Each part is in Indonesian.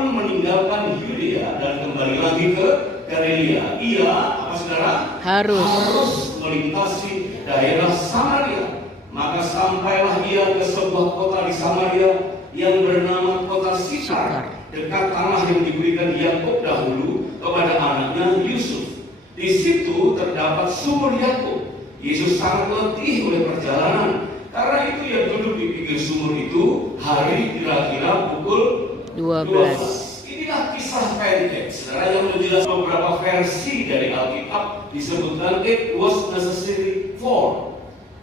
Stefan meninggalkan Yudea dan kembali lagi ke Galilea, ia apa saudara? Harus melintasi daerah Samaria. Maka sampailah ia ke sebuah kota di Samaria yang bernama kota Sikar, dekat tanah yang diberikan Yakub dahulu kepada anaknya Yusuf. Di situ terdapat sumur Yakub. Yesus sangat letih oleh perjalanan. Karena itu ia duduk di pinggir sumur itu hari kira-kira pukul 12. Inilah kisah pendek, saudara, yang menjelaskan beberapa versi dari Alkitab disebutkan it was necessary for.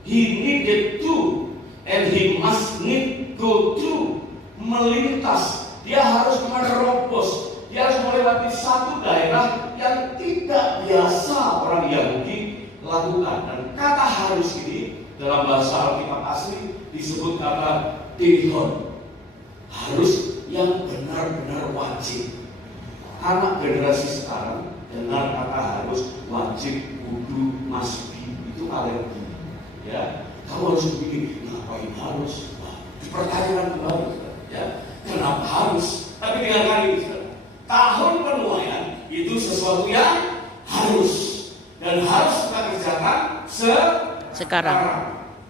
He needed to, and he must need go through. Melintas, dia harus menerobos, dia harus melewati satu daerah yang tidak biasa orang Yahudi lakukan. Dan kata harus ini dalam bahasa Alkitab asli disebut kata dehon. Harus yang benar-benar wajib. Anak generasi sekarang dengar kata harus, wajib, kudu, masbi, itu alergi. Ya, kamu harus begini, ngapain harus? Pertanyaan kembali, ya, kenapa harus? Tapi dengarkan ini, tahun penuaian itu sesuatu yang harus dan harus kita kerjakan sekarang.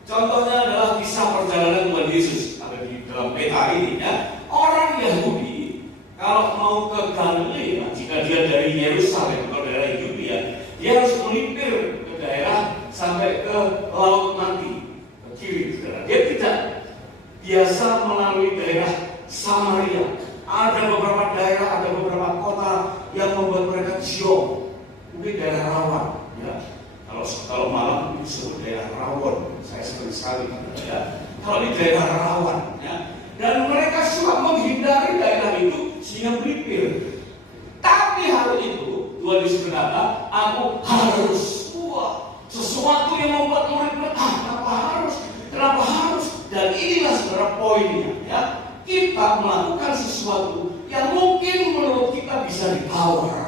Contohnya adalah kisah perjalanan Tuhan Yesus ada di dalam peta ini, ya. Orang Yahudi kalau mau ke Galilea, jika dia dari Yerusalem atau daerah Yudea, dia harus melipir ke daerah sampai ke Laut Mati, ke kiri, saudara. Dia tidak biasa melalui daerah Samaria. Ada beberapa daerah, ada beberapa kota yang membuat mereka jauh, mungkin daerah rawan, ya. Kalau malam disebut daerah rawon, saya sering sekali, ya. Kalau di daerah rawan, ya. Dan mereka suka menghindari daerah itu sehingga melipir. Tapi hal itu Tuhan Yesus berkata, aku harus. Wah, sesuatu yang membuat murid-murid, kenapa harus? Dan inilah sebenarnya poinnya, ya. Kita melakukan sesuatu yang mungkin menurut kita bisa ditawar.